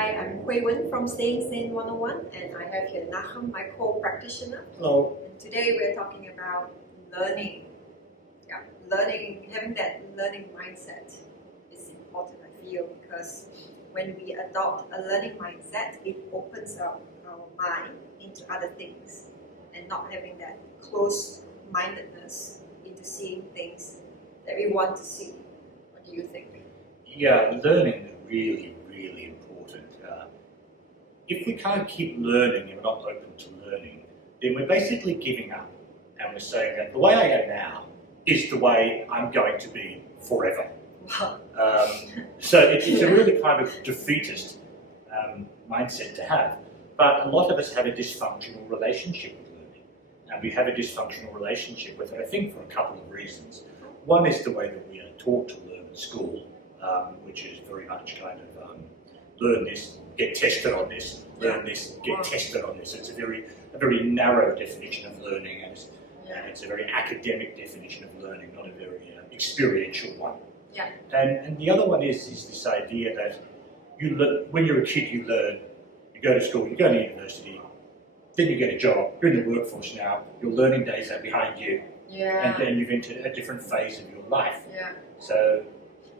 Hi, I'm Hui Wen from Staying Sane 101, and I have here Nahum, my co-practitioner. Hello. And today we're talking about learning. Yeah, learning, having that learning mindset is important, I feel, because when we adopt a learning mindset, it opens up our mind into other things and not having that close-mindedness into seeing things that we want to see. What do you think? Yeah, learning is really, really important. If we can't keep learning and we're not open to learning, then we're basically giving up. And we're saying that the way I am now is the way I'm going to be forever. Wow. So it's a really kind of defeatist mindset to have. But a lot of us have a dysfunctional relationship with learning. And we have a dysfunctional relationship with it, I think, for a couple of reasons. One is the way that we are taught to learn at school, which is very much kind of learn this, get tested on this, learn this, get tested on this. It's a very narrow definition of learning, and it's a very academic definition of learning, not a very experiential one. Yeah. And the other one is this idea that you learn, when you're a kid, you learn, you go to school, you go to university, then you get a job, you're in the workforce now, your learning days are behind you, and then you've entered a different phase of your life. Yeah. So.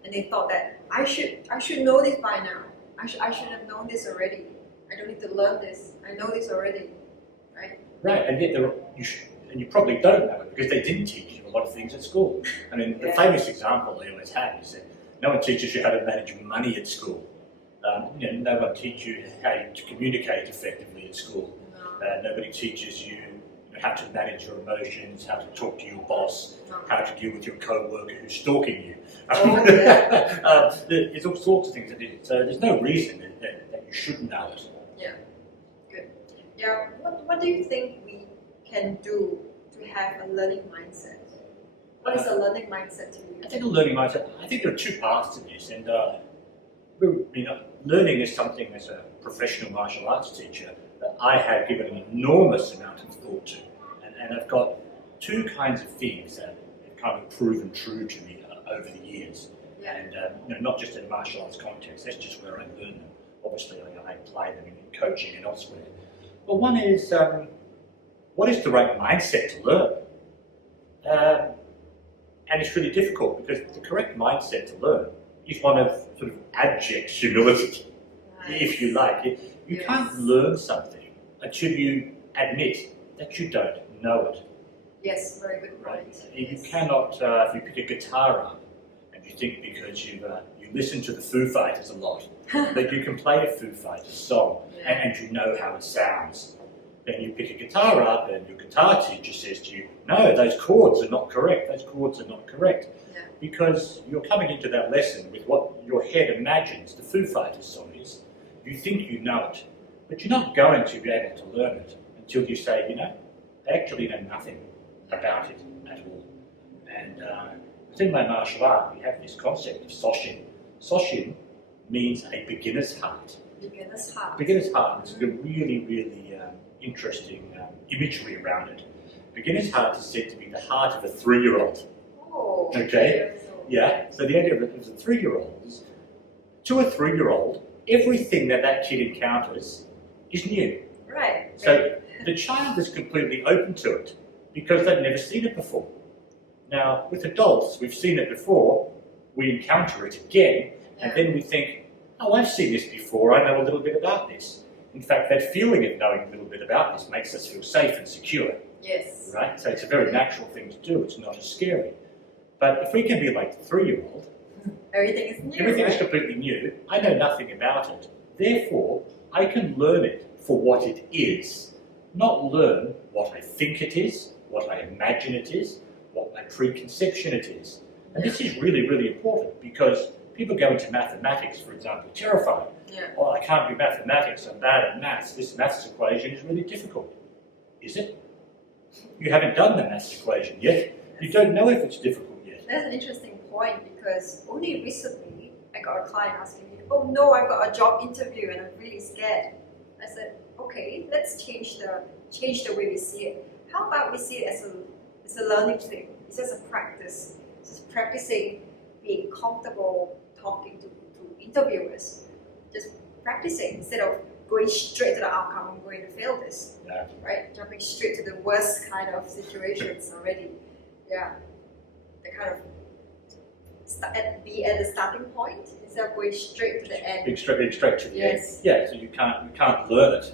And they thought that I should know this by now. I should have known this already. I don't need to learn this. I know this already, right? Right, and yet you probably don't know it because they didn't teach you a lot of things at school. I mean, the famous example they always have is that no one teaches you how to manage money at school. No one teaches you how to communicate effectively at school. No. Nobody teaches you how to manage your emotions, how to talk to your boss, how to deal with your co-worker who's stalking you. Oh, yeah. There's all sorts of things that do. So there's no reason that you shouldn't know it. Yeah, good. Yeah, what do you think we can do to have a learning mindset? What is a learning mindset to you? I think a learning mindset, I think there are two parts to this. And learning is something as a professional martial arts teacher that I have given an enormous amount of thought to. And I've got two kinds of things that have kind of proven true to me over the years. Yeah. And not just in a martial arts context, that's just where I learn them. Obviously, I apply them in coaching and elsewhere. But one is, what is the right mindset to learn? And it's really difficult because the correct mindset to learn is one of sort of abject humility, if you like. You can't learn something until you admit that you don't know it. Yes, very good point. You cannot, if you pick a guitar up and you think because you listen to the Foo Fighters a lot, that you can play a Foo Fighters song and you know how it sounds. Then you pick a guitar up and your guitar teacher says to you, no, those chords are not correct, those chords are not correct. Yeah. Because you're coming into that lesson with what your head imagines the Foo Fighters song is. You think you know it, but you're not going to be able to learn it until you say, I actually know nothing about it at all. And within my martial art, we have this concept of Soshin. Soshin means a beginner's heart. Beginner's heart. Beginner's heart. It's a really, really interesting imagery around it. Beginner's heart is said to be the heart of a 3-year-old. Oh. Okay? Yeah. So the idea of it as a 3-year-old is, to a 3-year-old, everything that kid encounters is new. Right. So the child is completely open to it because they've never seen it before. Now, with adults, we've seen it before, we encounter it again, and then we think, oh, I've seen this before, I know a little bit about this. In fact, that feeling of knowing a little bit about this makes us feel safe and secure. Yes. Right? So it's a very natural thing to do, it's not as scary. But if we can be like the 3-year-old, everything is new. Everything is completely new, I know nothing about it, therefore, I can learn it for what it is, not learn what I think it is, what I imagine it is, what my preconception it is. And this is really, really important because people go into mathematics, for example, terrified. Yeah. Oh, I can't do mathematics, I'm bad at maths, this maths equation is really difficult. Is it? You haven't done the maths equation yet. You don't know if it's difficult yet. That's an interesting point because only recently I got a client asking me, oh no, I've got a job interview and I'm really scared. I said, okay, let's change the way we see it. How about we see it as a learning thing? It's just a practice. It's just practicing being comfortable talking to interviewers. Just practicing instead of going straight to the outcome. I'm going to fail this, Yeah. right? Jumping straight to the worst kind of situations already. Yeah, the kind of be at the starting point instead of going straight to the end. Being straight to the Yes. end. Yeah, so you can't learn it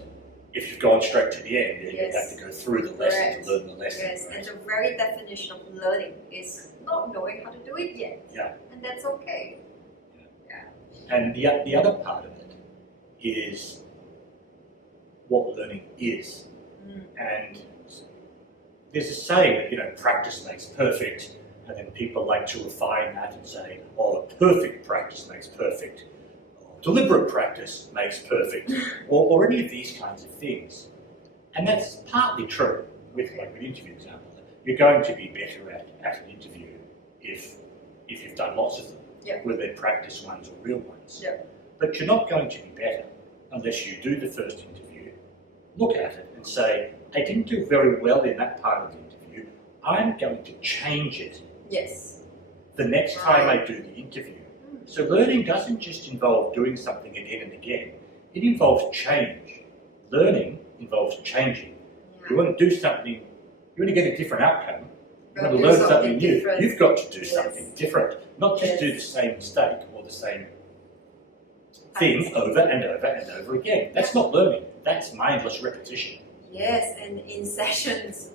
if you've gone straight to the end. You Yes. have to go through the lesson Correct. to learn the lesson. Yes, Right? and the very definition of learning is not knowing how to do it yet. Yeah. And that's okay. And the other part of it is what learning is. And there's a saying that, practice makes perfect, and then people like to refine that and say, oh, perfect practice makes perfect, or deliberate practice makes perfect, or any of these kinds of things. And that's partly true with an interview example. You're going to be better at an interview if you've done lots of them, Yeah. whether they're practice ones or real ones. Yeah. But you're not going to be better unless you do the first interview, look at it and say, I didn't do very well in that part of the interview, I'm going to change it Yes. the next time I do the interview. So learning doesn't just involve doing something again and again, it involves change. Learning involves changing. You want to do something, you want to get a different outcome, you want to learn something new, different. you've got to do Yes. something different, not just Yes. do the same mistake or the same thing over and over and over again. That's not learning, that's mindless repetition. Yes, and in sessions,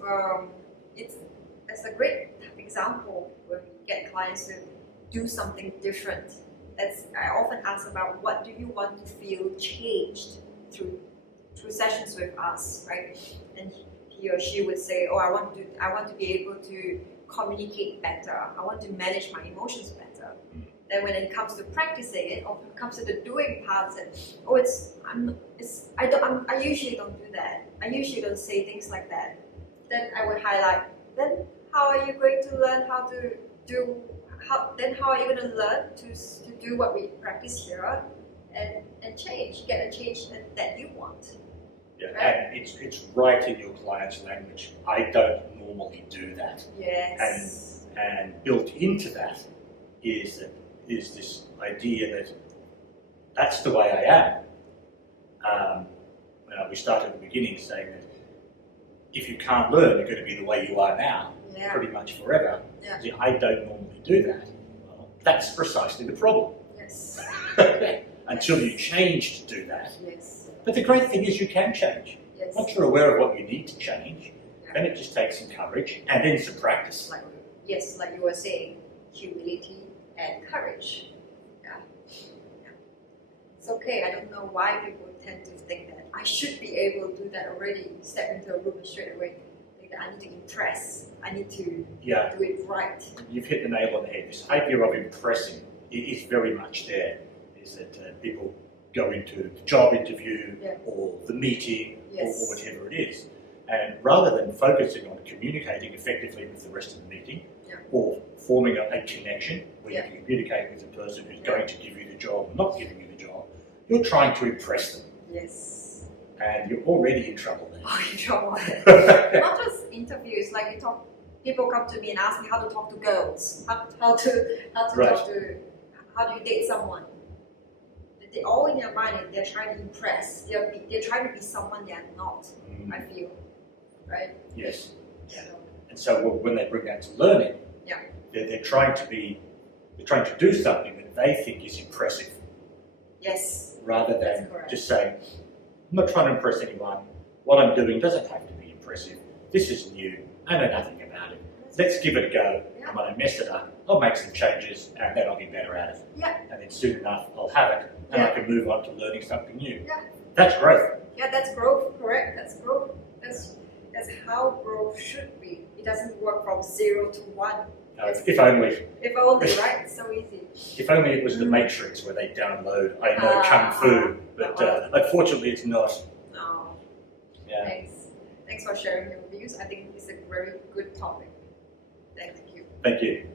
it's a great example when we get clients to do something different. I often ask about what do you want to feel changed through sessions with us, right? And he or she would say, oh, I want to be able to communicate better. I want to manage my emotions better. Then when it comes to practicing it, or when it comes to the doing parts, I usually don't do that. I usually don't say things like that. Then I would highlight, then how are you going to learn how to do, how are you going to learn to do what we practice here and change, get a change that you want. Yeah, Right. and it's right in your client's language. I don't normally do that. Yes. And built into that is this idea that that's the way I am. We started at the beginning saying that if you can't learn, you're going to be the way you are now, Yeah. pretty much forever. Yeah. See, I don't normally do that. Well, that's precisely the problem. Yes. Until you change to do that. Yes. But the great thing is you can change. Yes. Once you're aware of what you need to change, Yeah. then it just takes some courage and then some practice. Like you were saying, humility and courage. Yeah. It's okay. I don't know why people tend to think that I should be able to do that already. Step into a room and straight away think that I need to impress. I need to Yeah, do it right. you've hit the nail on the head. This idea of impressing is very much there. Is that people go into the job interview Yeah. or the meeting Yes. or whatever it is, and rather than focusing on communicating effectively with the rest of the meeting Yeah. or forming a connection where Yeah. you can communicate with the person who's Yeah. going to give you the job or not giving you the job, you're trying to impress them, Yes. and you're already in trouble there. Oh, you trouble. Not just interviews, like people come to me and ask me how to talk to girls, how to Right. talk to, how do you date someone? They all in their mind, they're trying to impress. They're trying to be someone they are not. I feel, right? Yes. So, And so when they bring that to learning, Yeah. they're trying to do something that they think is impressive, yes, rather That's than correct. just saying, I'm not trying to impress anyone. What I'm doing doesn't have to be impressive. This is new. I know nothing about it. Let's give it a go. Yeah. And when I mess it up, I'll make some changes and then I'll be better at it. Yeah. And then soon enough, I'll have it and I Yeah. can move on to learning something new. Yeah. That's growth. Yeah, that's growth. Correct. That's growth. That's how growth should be. It doesn't work from 0 to 1. If only. If only, right? It's so easy. If only it was the Matrix where they download, I know Kung Fu, but unfortunately it's not. No. Yeah. Thanks for sharing your views. I think it's a very good topic. Thank you. Thank you.